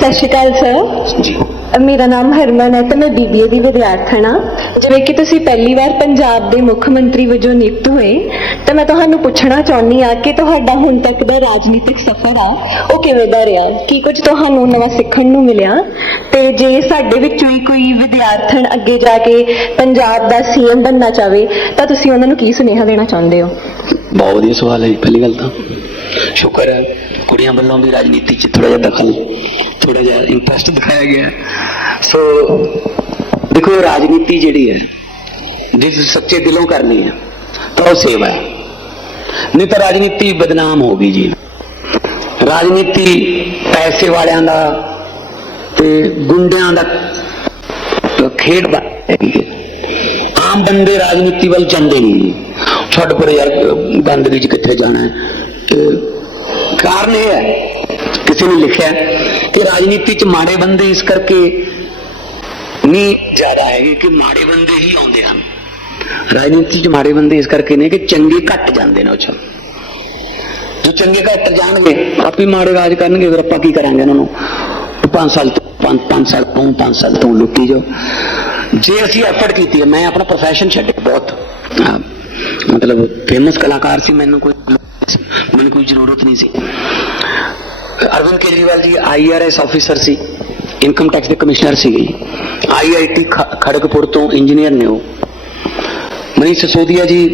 ਸਤਿ ਸ਼੍ਰੀ ਅਕਾਲ ਸਰ। ਜੀ। ਮੇਰਾ ਨਾਮ ਹਰਮਨ ਹੈ ਤੇ ਮੈਂ ਬੀਬੀਏ ਦੀ ਵਿਦਿਆਰਥਣ ਹਾਂ। ਜਿਵੇਂ ਕਿ ਤੁਸੀਂ ਪਹਿਲੀ ਵਾਰ ਪੰਜਾਬ ਦੇ ਮੁੱਖ ਮੰਤਰੀ ਵਜੋਂ ਨਿਯੁਕਤ ਹੋਏ ਤਾਂ ਮੈਂ ਤੁਹਾਨੂੰ ਪੁੱਛਣਾ ਚਾਹੁੰਦੀ ਆ ਕਿ ਤੁਹਾਡਾ ਹੁਣ ਤੱਕ ਦਾ ਰਾਜਨੀਤਿਕ ਸਫ਼ਰ ਆ ਉਹ ਕਿਵੇਂ ਦਾ ਰਿਹਾ? ਕੀ ਕੁਝ ਤੁਹਾਨੂੰ ਨਵਾਂ ਸਿੱਖਣ ਨੂੰ ਮਿਲਿਆ? ਤੇ ਜੇ ਸਾਡੇ ਵਿੱਚੋਂ ਹੀ ਕੋਈ ਵਿਦਿਆਰਥਣ ਅੱਗੇ ਜਾ ਕੇ ਪੰਜਾਬ ਦਾ ਸੀਐਮ ਬਣਨਾ ਚਾਹਵੇ ਤਾਂ ਤੁਸੀਂ ਉਹਨਾਂ ਨੂੰ ਕੀ ਸੁਨੇਹਾ ਦੇਣਾ ਚਾਹੁੰਦੇ ਹੋ? ਬਹੁਤ ਵਧੀਆ ਸਵਾਲ ਹੈ ਪਹਿਲੀ ਗੱਲ ਤਾਂ। ਸ਼ੁਕਰ ਹੈ। ਕੁੜੀਆਂ ਵੱਲੋਂ ਵੀ ਰਾਜਨੀਤੀ 'ਚ ਥੋੜਾ ਜਿਹਾ ਦਖਲ ਥੋੜਾ ਜਿਹਾ ਇੰਟਰਸਟ ਦਿਖਾਇਆ ਗਿਆ। ਸੋ ਦੇਖੋ, ਰਾਜਨੀਤੀ ਜਿਹੜੀ ਹੈ, ਜਿਸ ਸੱਚੇ ਦਿਲੋਂ ਕਰਨੀ ਹੈ, ਤਾਂ ਉਹ ਸੇਵਾ ਹੈ। ਨਹੀਂ ਤਾਂ ਰਾਜਨੀਤੀ ਬਦਨਾਮ ਹੋ ਗਈ ਜੀ। ਰਾਜਨੀਤੀ ਪੈਸੇ ਵਾਲਿਆਂ ਦਾ ਤੇ ਗੁੰਡਿਆਂ ਦਾ ਖੇਡ ਬਣ ਗਈ ਆਮ ਬੰਦੇ ਰਾਜਨੀਤੀ ਵੱਲ ਜਾਂਦੇ ਨਹੀਂ ਛੱਡ ਪਰ ਯਾਰ ਗੰਦਗੀ ਚ ਕਿੱਥੇ ਜਾਣਾ ਕਾਰਨ ਇਹ ਹੈ ਕਿਸੇ ਨੇ ਲਿਖਿਆ ਕਿ ਰਾਜਨੀਤੀ ਚ ਮਾੜੇ ਬੰਦੇ ਇਸ ਕਰਕੇ ਨਹੀਂ ਜ਼ਿਆਦਾ ਹੈਗੇ ਕਿ ਮਾੜੇ ਬੰਦੇ ਹੀ ਆਉਂਦੇ ਹਨ। ਰਾਜਨੀਤੀ ਚ ਮਾੜੇ ਬੰਦੇ ਇਸ ਕਰਕੇ ਨੇ ਕਿ ਚੰਗੇ ਘੱਟ ਜਾਂਦੇ ਨੇ ਉਹ ਜੋ ਚੰਗੇ ਘੱਟ ਜਾਣਗੇ ਆਪੇ ਮਾੜੇ ਰਾਜ ਕਰਨਗੇ ਫਿਰ ਆਪਾਂ ਕੀ ਕਰਾਂਗੇ ਉਹਨਾਂ ਨੂੰ? 5 ਸਾਲ ਤੋਂ 5 ਸਾਲ ਤੋਂ 5 ਸਾਲ ਤੋਂ ਲੁੱਟੀ ਜੋ ਜੇ ਅਸੀਂ ਐਫਰਟ ਕੀਤੀ ਹੈ ਮੈਂ ਆਪਣਾ profession ਛੱਡਿਆ ਬਹੁਤ। ਹਾਂ, ਮਤਲਬ ਫੇਮਸ ਕਲਾਕਾਰ ਸੀ ਮੈਨੂੰ ਕੋਈ ਮੈਨੂੰ ਕੋਈ ਜ਼ਰੂਰਤ ਨਹੀਂ ਸੀ ਅਰਵਿੰਦ ਕੇਜਰੀਵਾਲ ਜੀ ਆਈਆਰਐਸ ਆਫੀਸਰ ਸੀ ਇਨਕਮ ਟੈਕਸ ਦੇ ਕਮਿਸ਼ਨਰ ਸੀਗੇ ਆਈਆਈਟੀ ਖੜਗਪੁਰ ਤੋਂ ਇੰਜੀਨੀਅਰ ਨੇ ਉਹ ਮਨੀਸ਼ ਸਸੋਦੀਆ ਜੀ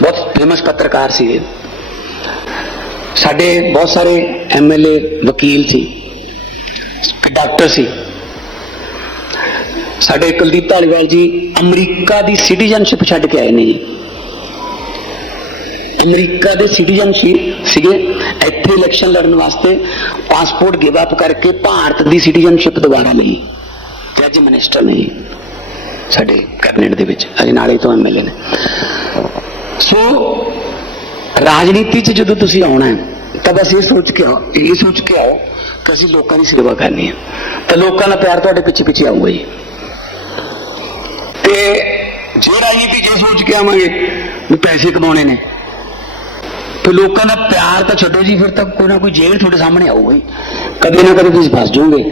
ਬਹੁਤ ਫੇਮਸ ਪੱਤਰਕਾਰ ਸੀਗੇ ਸਾਡੇ ਬਹੁਤ ਸਾਰੇ ਐਮਐਲਏ ਵਕੀਲ ਸੀ ਡਾਕਟਰ ਸੀ ਸਾਡੇ ਕੁਲਦੀਪ ਧਾਲੀਵਾਲ ਜੀ ਅਮਰੀਕਾ ਦੀ ਸਿਟੀਜ਼ਨਸ਼ਿਪ ਛੱਡ ਕੇ ਆਏ ਨੇ ਜੀ ਅਮਰੀਕਾ ਦੇ ਸਿਟੀਜ਼ਨਸ਼ਿਪ ਸੀਗੇ। ਇੱਥੇ ਇਲੈਕਸ਼ਨ ਲੜਨ ਵਾਸਤੇ ਪਾਸਪੋਰਟ ਗਿਵ ਅਪ ਕਰਕੇ ਭਾਰਤ ਦੀ ਸਿਟੀਜ਼ਨਸ਼ਿਪ ਦੁਬਾਰਾ ਲਈ ਤੇ ਅੱਜ ਮਿਨਿਸਟਰ ਨੇ ਸਾਡੇ ਕੈਬਨਿਟ ਦੇ ਵਿੱਚ। ਅਜੇ ਨਾਲੇ ਤੋਂ ਐਮਐਲਏ ਨੇ। ਸੋ, ਰਾਜਨੀਤੀ 'ਚ ਜਦੋਂ ਤੁਸੀਂ ਆਉਣਾ ਹੈ, ਤਾਂ ਬਸ ਇਹ ਸੋਚ ਕੇ ਆਓ, ਇਹ ਸੋਚ ਕੇ ਆਓ ਕਿ ਅਸੀਂ ਲੋਕਾਂ ਦੀ ਸੇਵਾ ਕਰਨੀ ਹੈ। ਤਾਂ ਲੋਕਾਂ ਦਾ ਪਿਆਰ ਤੁਹਾਡੇ ਪਿੱਛੇ ਪਿੱਛੇ ਆਊਗਾ ਜੀ। ਤੇ ਜੇ ਰਾਜਨੀਤੀ ਜੇ ਸੋਚ ਕੇ ਆਵਾਂਗੇ ਵੀ ਪੈਸੇ ਕਮਾਉਣੇ ਨੇ ਤੇ ਲੋਕਾਂ ਦਾ ਪਿਆਰ ਤਾਂ ਛੱਡੋ ਜੀ, ਫਿਰ ਤਾਂ ਕੋਈ ਨਾ ਕੋਈ ਜੇਲ੍ਹ ਤੁਹਾਡੇ ਸਾਹਮਣੇ ਆਊਗੀ। ਕਦੇ ਨਾ ਕਦੇ ਤੁਸੀਂ ਫਸ ਜਾਓਗੇ।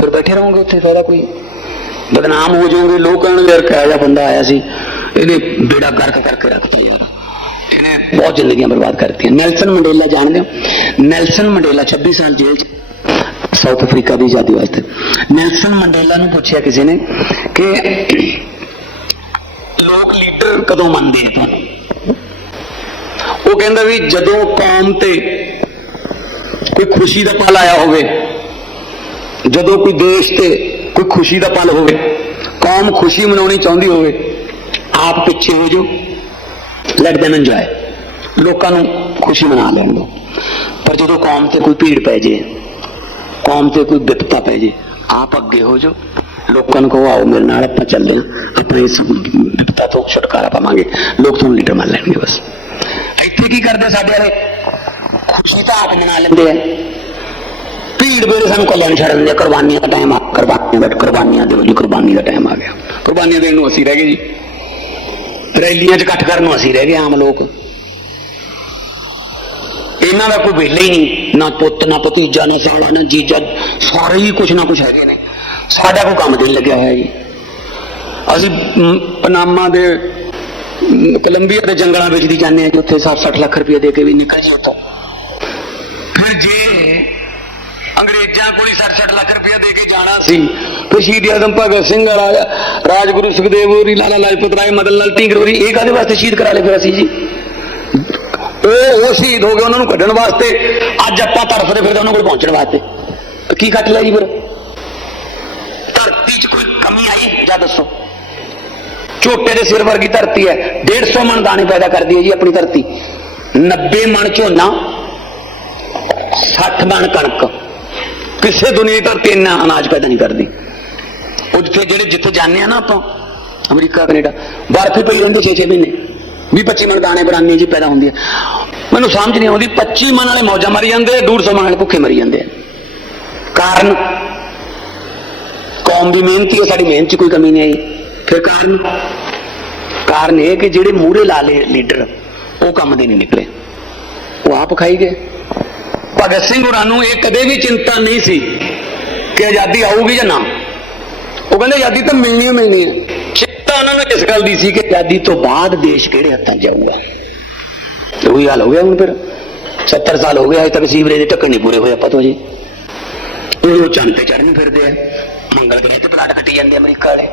ਫਿਰ ਬੈਠੇ ਰਹੋਗੇ ਉੱਥੇ ਫਾਇਦਾ ਕੋਈ। ਬਦਨਾਮ ਹੋ ਜਾਓਗੇ, ਲੋਕ ਕਹਿਣਗੇ, ਯਾਰ ਕਿਹੋ ਜਿਹਾ ਬੰਦਾ ਆਇਆ ਸੀ। ਇਹਨੇ ਬੇੜਾ ਗਰਕ ਕਰਕੇ ਰੱਖਤਾ ਯਾਰ। ਇਹਨੇ ਬਹੁਤ ਜ਼ਿੰਦਗੀਆਂ ਬਰਬਾਦ ਕਰਤੀਆਂ ਨੈਲਸਨ ਮੰਡੇਲਾ ਜਾਣਦੇ ਹੋ? ਨੈਲਸਨ ਮੰਡੇਲਾ 26 ਸਾਲ ਜੇਲ੍ਹ 'ਚ ਸਾਊਥ ਅਫਰੀਕਾ ਦੀ ਆਜ਼ਾਦੀ ਵਾਸਤੇ। ਨੈਲਸਨ ਮੰਡੇਲਾ ਨੂੰ ਪੁੱਛਿਆ ਕਿਸੇ ਨੇ ਕਿ ਲੋਕ ਲੀਡਰ ਕਦੋਂ ਮੰਨਦੇ ਨੇ ਤੁਹਾਨੂੰ? ਉਹ ਕਹਿੰਦਾ ਵੀ ਜਦੋਂ ਕੌਮ ਤੇ ਕੋਈ ਖੁਸ਼ੀ ਦਾ ਪਲ ਆਇਆ ਹੋਵੇ, ਜਦੋਂ ਕੋਈ ਦੇਸ਼ ਤੇ ਕੋਈ ਖੁਸ਼ੀ ਦਾ ਪਲ ਹੋਵੇ, ਕੌਮ ਖੁਸ਼ੀ ਮਨਾਉਣੀ ਚਾਹੁੰਦੀ ਹੋਵੇ, ਆਪ ਪਿੱਛੇ ਹੋ ਜਾਓ ਲੈਟ them enjoy ਲੋਕਾਂ ਨੂੰ ਖੁਸ਼ੀ ਮਨਾ ਲੈਣ ਦਿਓ। ਪਰ ਜਦੋਂ ਕੌਮ ਤੇ ਕੋਈ ਭੀੜ ਪੈ ਜੇ, ਕੌਮ ਤੇ ਕੋਈ ਵਿਪਤਾ ਪੈ ਜੇ, ਆਪ ਅੱਗੇ ਹੋ ਜਾਓ। ਲੋਕਾਂ ਨੂੰ ਕਹੋ, ਆਓ ਮੇਰੇ ਨਾਲ ਆਪਾਂ ਚੱਲਦੇ ਹਾਂ ਆਪਣੇ ਇਸ ਵਿਪਤਾ ਤੋਂ ਛੁਟਕਾਰਾ ਪਾਵਾਂਗੇ। ਲੋਕ ਤੁਹਾਨੂੰ ਲੀਡਰ ਮੰਨ ਲੈਣਗੇ ਬਸ। ਇੱਥੇ ਕੀ ਕਰਦੇ ਸਾਡੇ ਵਾਲੇ? ਖੁਸ਼ੀ ਤਾਂ ਆਪ ਮਨਾ ਲੈਂਦੇ ਆ। ਭੀੜ ਵੇਲੇ ਸਾਨੂੰ ਕੱਲਿਆਂ ਛੱਡ ਦਿੰਦੇ ਕੁਰਬਾਨੀਆਂ ਦਾ ਟਾਈਮ ਆ, ਕੁਰਬਾਨੀਆਂ ਦਾ ਕੁਰਬਾਨੀਆਂ ਦਿਓ ਜੀ ਕੁਰਬਾਨੀ ਦਾ ਟਾਈਮ ਆ ਗਿਆ। ਕੁਰਬਾਨੀਆਂ ਦੇਣ ਨੂੰ ਅਸੀਂ ਰਹਿ ਗਏ ਜੀ। ਰੈਲੀਆਂ 'ਚ ਇਕੱਠ ਕਰਨ ਨੂੰ ਅਸੀਂ ਰਹਿ ਗਏ ਆਮ ਲੋਕ। ਇਹਨਾਂ ਦਾ ਕੋਈ ਵੇਲੇ ਹੀ ਨਹੀਂ। ਨਾ ਪੁੱਤ, ਨਾ ਭਤੀਜਾ, ਨਾ ਸਾਲਾ, ਨਾ ਜੀਜਾ। ਸਾਰੇ ਹੀ ਕੁਛ ਨਾ ਕੁਛ ਹੈਗੇ ਨੇ। ਸਾਡਾ ਕੋਈ ਕੰਮ ਦੇਣ ਲੱਗਿਆ ਹੋਇਆ ਜੀ। ਅਸੀਂ ਪਨਾਮਾ ਦੇ ਕੋਲੰਬੀਆ ਦੇ ਜੰਗਲਾਂ ਵਿੱਚ ਦੀ ਜਾਂਦੇ ਆ ਕਿ 60 ਲੱਖ ਰੁਪਏ ਦੇ ਕੇ ਵੀ ਨਿਕਲ ਜੀ ਉੱਥੋਂ। ਫਿਰ ਜੇ ਅੰਗਰੇਜ਼ਾਂ ਕੋਲ ਹੀ 60 ਲੱਖ ਰੁਪਏ ਦੇ ਕੇ ਜਾਣਾ ਸੀ ਤੇ ਸ਼ਹੀਦ ਆਜ਼ਮ ਭਗਤ ਸਿੰਘ, ਰਾਜਾ, ਰਾਜਗੁਰੂ ਸੁਖਦੇਵ ਹੋਰੀ, ਲਾਲਾ ਲਾਜਪਤ ਰਾਏ, ਮਦਨ ਲਾਲ ਢੀਂਗਰ ਹੋਰੀ, ਇਹ ਕਾਹਦੇ ਵਾਸਤੇ ਸ਼ਹੀਦ ਕਰਾ ਲਏ ਫਿਰ ਅਸੀਂ ਜੀ? ਉਹ ਉਹ ਸ਼ਹੀਦ ਹੋ ਗਏ ਉਹਨਾਂ ਨੂੰ ਕੱਢਣ ਵਾਸਤੇ, ਅੱਜ ਆਪਾਂ ਤਰਫਦੇ ਫਿਰਦੇ ਉਹਨਾਂ ਕੋਲ ਪਹੁੰਚਣ ਵਾਸਤੇ। ਕੀ ਕੱਟ ਲਿਆ ਜੀ ਫਿਰ? ਧਰਤੀ 'ਚ ਕੋਈ ਕਮੀ ਆਈ? ਜਾਂ ਦੱਸੋ। ਝੋਟੇ ਦੇ ਸਿਰ ਵਰਗੀ ਧਰਤੀ ਹੈ। 150 ਮਣ ਦਾਣੇ ਪੈਦਾ ਕਰਦੀ ਹੈ ਜੀ ਆਪਣੀ ਧਰਤੀ। 90 ਮਣ ਝੋਨਾ 60 ਮਣ ਕਣਕ। ਕਿਸੇ ਦੁਨੀਆ ਦੀ ਧਰਤੀ ਇੰਨਾ ਅਨਾਜ ਪੈਦਾ ਨਹੀਂ ਕਰਦੀ। ਉਹ ਜਿੱਥੇ ਜਿਹੜੇ ਜਿੱਥੇ ਜਾਂਦੇ ਆ ਨਾ ਆਪਾਂ, ਅਮਰੀਕਾ, ਕੈਨੇਡਾ, ਬਰਫ਼ ਹੀ ਪਈ ਰਹਿੰਦੀ 6-6 ਮਹੀਨੇ। 20-25 ਮਣ ਦਾਣੇ ਬਰਾਨੀ ਜੀ ਪੈਦਾ ਹੁੰਦੀ ਹੈ। ਮੈਨੂੰ ਸਮਝ ਨਹੀਂ ਆਉਂਦੀ 25 ਮਣ ਵਾਲੇ ਮੌਜਾਂ ਮਰੀ ਜਾਂਦੇ ਆ 150 ਮਣ ਵਾਲੇ ਭੁੱਖੇ ਮਰੀ ਜਾਂਦੇ ਆ। ਕਾਰਨ? ਕੌਮ ਦੀ ਮਿਹਨਤੀ ਹੈ ਸਾਡੀ ਮਿਹਨਤ 'ਚ ਕੋਈ ਕਮੀ ਨਹੀਂ ਆਈ। ਫਿਰ ਕਾਰਨ? ਕਾਰਨ ਇਹ ਕਿ ਜਿਹੜੇ ਮੂਹਰੇ ਲਾ ਲਏ ਲੀਡਰ, ਉਹ ਕੰਮ ਦੇ ਨਹੀਂ ਨਿਕਲੇ। ਉਹ ਆਪ ਖਾਈ ਗਏ। ਭਗਤ ਸਿੰਘ ਹੋਰਾਂ ਨੂੰ ਇਹ ਕਦੇ ਵੀ ਚਿੰਤਾ ਨਹੀਂ ਸੀ ਕਿ ਆਜ਼ਾਦੀ ਆਊਗੀ ਜਾਂ ਨਾ। ਉਹ ਕਹਿੰਦੇ ਆਜ਼ਾਦੀ ਤਾਂ ਮਿਲਣੀ ਹੀ ਮਿਲਣੀ ਹੈ। ਚਿੰਤਾ ਉਹਨਾਂ ਨੂੰ ਇਸ ਗੱਲ ਦੀ ਸੀ ਕਿ ਆਜ਼ਾਦੀ ਤੋਂ ਬਾਅਦ ਦੇਸ਼ ਕਿਹੜੇ ਹੱਥਾਂ 'ਚ ਜਾਊਗਾ। ਤੇ ਉਹੀ ਹਾਲ ਹੋ ਗਿਆ ਹੁਣ ਫਿਰ। 70 ਸਾਲ ਹੋ ਗਏ, ਅਜੇ ਤੱਕ ਸੀਵਰੇਜ ਦੇ ਢੱਕਣ ਨਹੀਂ ਪੂਰੇ ਹੋਏ ਆਪਾਂ ਤੋਂ ਜੀ। ਉਹ ਚੰਨ ਤੇ ਚੜ੍ਹਨ ਫਿਰਦੇ ਆ, ਮੰਗਲ ਗ੍ਰਹਿ ਤੇ ਪਲਾਟ ਕੱਟੀ ਜਾਂਦੇ ਅਮਰੀਕਾ ਵਾਲੇ।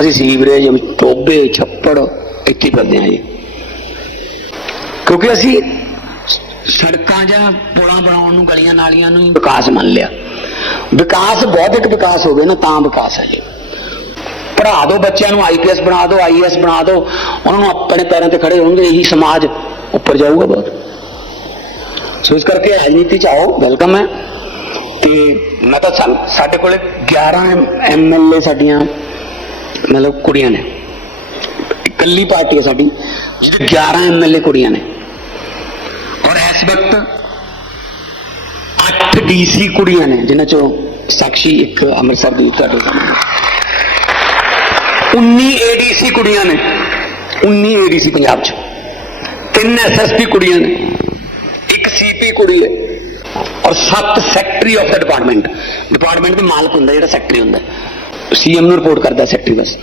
ਅਸੀਂ ਸੀਵਰੇਜ ਟੋਬੇ ਛੱਪੜ ਇੱਥੇ ਹੀ ਫਿਰਦੇ ਆ ਜੀ। ਕਿਉਂਕਿ ਅਸੀਂ ਸੜਕਾਂ ਜਾਂ ਪੁਲਾਂ ਬਣਾਉਣ ਨੂੰ, ਗਲੀਆਂ ਨਾਲੀਆਂ ਨੂੰ ਵਿਕਾਸ ਮੰਨ ਲਿਆ। ਵਿਕਾਸ ਬੌਧਿਕ ਵਿਕਾਸ ਹੋਵੇ ਨਾ, ਤਾਂ ਵਿਕਾਸ ਹੈ ਜੀ। ਪੜ੍ਹਾ ਦਿਓ ਬੱਚਿਆਂ ਨੂੰ ਆਈਪੀਐਸ ਬਣਾ ਦਿਓ ਆਈਐਸ ਬਣਾ ਦਿਓ, ਉਹਨਾਂ ਨੂੰ ਆਪਣੇ ਪੈਰਾਂ ਤੇ ਖੜੇ ਹੋਣਗੇ, ਇਹੀ ਸਮਾਜ ਉੱਪਰ ਜਾਊਗਾ ਬਹੁਤ। ਸੋ ਇਸ ਕਰਕੇ ਰਾਜਨੀਤੀ ਚ ਆਓ, ਵੈਲਕਮ ਹੈ। ਤੇ ਮੈਂ ਤਾਂ ਸਾ- ਸਾਡੇ ਕੋਲੇ 11 ਐਮਐਲਏ ਸਾਡੀਆਂ ਮਤਲਬ ਕੁੜੀਆਂ ਨੇ। ਇਕੱਲੀ ਪਾਰਟੀ ਹੈ ਸਾਡੀ ਜਿਹਦੇ 11 ਐਮਐਲਏ ਕੁੜੀਆਂ ਨੇ। ਔਰ ਇਸ ਵਕਤ 8 ਡੀਸੀ ਕੁੜੀਆਂ ਨੇ ਜਿਨ੍ਹਾਂ ਚੋਂ ਸਾਕਸ਼ੀ ਇੱਕ ਅੰਮ੍ਰਿਤਸਰ ਦੀ ਤੁਹਾਡੇ ਸਾਹਮਣੇ। 19 ਏਡੀਸੀ ਕੁੜੀਆਂ ਨੇ 19 ਏਡੀਸੀ ਪੰਜਾਬ ਚ। ਤਿੰਨ ਐਸਐਸਪੀ ਕੁੜੀਆਂ ਨੇ ਇੱਕ ਸੀਪੀ ਕੁੜੀ ਹੈ ਔਰ ਸੱਤ ਸੈਕਟਰੀ ਆਫ ਦਾ ਡਿਪਾਰਟਮੈਂਟ ਡਿਪਾਰਟਮੈਂਟ ਦੇ ਮਾਲਕ ਹੁੰਦਾ ਜਿਹੜਾ ਸੈਕਟਰੀ ਹੁੰਦਾ। ਸੀਐਮ ਨੂੰ ਰਿਪੋਰਟ ਕਰਦਾ ਸੈਕਟਰੀ ਬਸ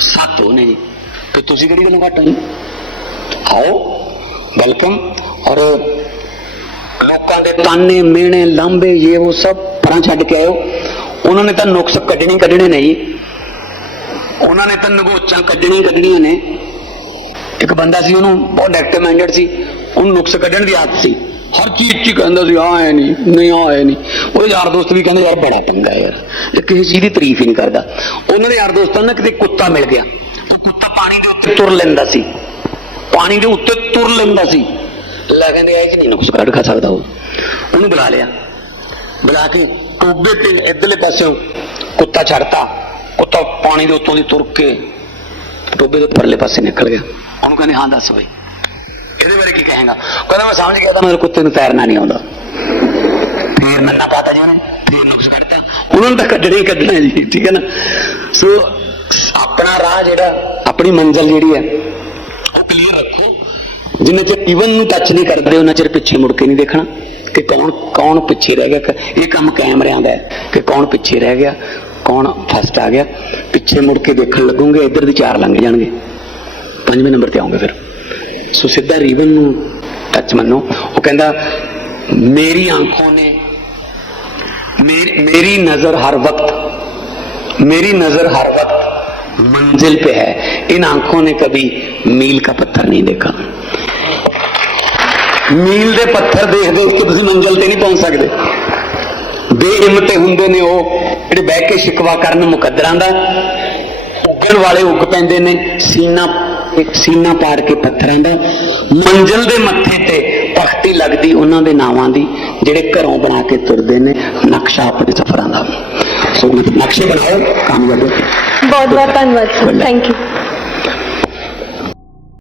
ਸੱਤ ਉਹ ਨੇ ਜੀ। ਤੇ ਤੁਸੀਂ ਕਿਹੜੀ ਗੱਲੋਂ ਘੱਟ ਆਓ ਵੈਲਕਮ ਔਰ ਲੋਕਾਂ ਦੇ ਤਾਨੇ, ਮਿਹਣੇ ਲਾਂਬੇ ਇਹ ਉਹ ਸਭ ਪਰਾਂ ਛੱਡ ਕੇ ਆਇਓ, ਉਹਨਾਂ ਨੇ ਤਾਂ ਨੁਕਸ ਕੱਢਣੇ ਕੱਢਣੇ ਨਹੀਂ ਉਹਨਾਂ ਨੇ ਤਾਂ ਨਗੋਚਾਂ ਕੱਢਣੀਆਂ ਕੱਢਣੀਆਂ ਨੇ। ਇੱਕ ਬੰਦਾ ਸੀ, ਉਹਨੂੰ ਬਹੁਤ ਨੈਗੇਟਿਵ ਮਾਈਂਡਡ ਸੀ। ਉਹਨੂੰ ਨੁਕਸ ਕੱਢਣ ਦੀ ਆਦਤ ਸੀ। ਹਰ ਚੀਜ਼ 'ਚ ਕਹਿੰਦਾ ਸੀ ਆ ਹੈ ਨਹੀਂ ਨਹੀਂ ਆ ਹੈ ਨਹੀਂ ਉਹਦੇ ਯਾਰ ਦੋਸਤ ਵੀ ਕਹਿੰਦੇ, ਯਾਰ ਬੜਾ ਪੰਗਾ ਯਾਰ। ਇਹ ਕਿਸੇ ਚੀਜ਼ ਦੀ ਤਾਰੀਫ ਹੀ ਨਹੀਂ ਕਰਦਾ। ਉਹਨਾਂ ਦੇ ਯਾਰ ਦੋਸਤਾਂ ਨੂੰ ਕਿਤੇ ਕੁੱਤਾ ਮਿਲ ਗਿਆ। ਉਹ ਕੁੱਤਾ ਪਾਣੀ ਦੇ ਉੱਤੇ ਤੁਰ ਲੈਂਦਾ ਸੀ। ਪਾਣੀ ਦੇ ਉੱਤੇ ਤੁਰ ਲੈਂਦਾ ਸੀ। ਲੈ ਕਹਿੰਦੇ, ਇਹ ਕਿ ਨਹੀਂ ਨੁਕਸ ਕੱਢ ਖਾ ਸਕਦਾ ਉਹ। ਉਹਨੂੰ ਬੁਲਾ ਲਿਆ। ਬੁਲਾ ਕੇ ਟੋਬੇ ਤੇ ਇਧਰਲੇ ਪਾਸੇ ਕੁੱਤਾ ਛੱਡਤਾ ਕੁੱਤਾ ਪਾਣੀ ਦੇ ਉੱਤੋਂ ਦੀ ਤੁਰ ਕੇ ਟੋਬੇ ਦੇ ਪਰਲੇ ਪਾਸੇ ਨਿਕਲ ਗਿਆ। ਉਹਨੂੰ ਕਹਿੰਦੇ, ਹਾਂ, ਦੱਸ ਬਈ। ਇਹਦੇ ਬਾਰੇ ਕੀ ਕਹੇਗਾ? ਕਹਿੰਦਾ ਮੈਂ ਸਮਝ ਗਿਆ ਤਾਂ ਮੇਰੇ ਕੁੱਤੇ ਨੂੰ ਤੈਰਨਾ ਨਹੀਂ ਆਉਂਦਾ। ਫੇਰ ਨੰਨਾ ਪਾਤਾ ਜੀ ਉਹਨੇ, ਫੇਰ ਨੁਕਸ ਕੱਢਤਾ। ਉਹਨਾਂ ਨੂੰ ਤਾਂ ਕੱਢਣਾ ਹੀ ਕੱਢਣਾ ਜੀ, ਠੀਕ ਹੈ ਨਾ? ਸੋ ਆਪਣਾ ਰਾਹ ਜਿਹੜਾ, ਆਪਣੀ ਮੰਜ਼ਲ ਜਿਹੜੀ ਹੈ, ਉਹ ਕਲੀਅਰ ਰੱਖੋ। ਜਿੰਨੇ ਚਿਰ ਈਵਨ ਨੂੰ ਟੱਚ ਨਹੀਂ ਕਰਦੇ, ਉਹਨਾਂ ਚਿਰ ਪਿੱਛੇ ਮੁੜ ਕੇ ਨਹੀਂ ਦੇਖਣਾ ਕਿ ਕੌਣ ਕੌਣ ਪਿੱਛੇ ਰਹਿ ਗਿਆ। ਇਹ ਕੰਮ ਕੈਮਰਿਆਂ ਦਾ ਹੈ ਕਿ ਕੌਣ ਪਿੱਛੇ ਰਹਿ ਗਿਆ, ਕੌਣ ਫਸਟ ਆ ਗਿਆ। ਪਿੱਛੇ ਮੁੜ ਕੇ ਦੇਖਣ ਲੱਗੋਗੇ, ਇੱਧਰ ਦੀ ਚਾਰ ਲੰਘ ਜਾਣਗੇ। ਪੰਜਵੇਂ ਨੰਬਰ ਤੇ ਆਉਂਗੇ ਫਿਰ। ਸੋ ਸਿੱਧਾ ਰੀਵਨ ਨੂੰ ਟੱਚ ਮੰਨੋ ਉਹ ਕਹਿੰਦਾ ਮੇਰੀ ਆਂਖੋਂ ਨੇ मेरी मेरी नजर हर वक्त मेरी नजर हर वक्त मंजिल पे है इन आंखों ने कभी मील का पत्थर नहीं देखा ਮੀਲ ਦੇ ਪੱਥਰ ਦੇਖ ਦੇਖ ਕੇ ਤੁਸੀਂ ਮੰਜ਼ਿਲ ਤੇ ਨਹੀਂ ਪਹੁੰਚ ਸਕਦੇ ਬੇਹਿੰਮਤੇ ਹੁੰਦੇ ਨੇ ਉਹ ਜਿਹੜੇ ਬਹਿ ਕੇ ਸ਼ਿਕਵਾ ਕਰਨ ਮੁਕੱਦਰਾਂ ਦਾ ਉੱਗਣ ਵਾਲੇ ਉੱਗ ਪੈਂਦੇ ਨੇ ਸੀਨਾ ਸੀਨਾ ਪਾੜ ਕੇ ਪੱਥਰਾਂ ਦਾ, ਮੰਜ਼ਿਲ ਦੇ ਮੱਥੇ ਤੇ ਪਖਤੀ ਲੱਗਦੀ ਉਹਨਾਂ ਦੇ ਨਾਵਾਂ ਦੀ, ਜਿਹੜੇ ਘਰੋਂ ਬਣਾ ਕੇ ਤੁਰਦੇ ਨੇ ਨਕਸ਼ਾ ਆਪਣੇ ਸਫ਼ਰਾਂ ਦਾ। ਸੋ ਨਕਸ਼ੇ ਬਣਾਓ, ਕਾਮਯਾਬ ਬਹੁਤ ਬਹੁਤ ਧੰਨਵਾਦ ਥੈਂਕ ਯੂ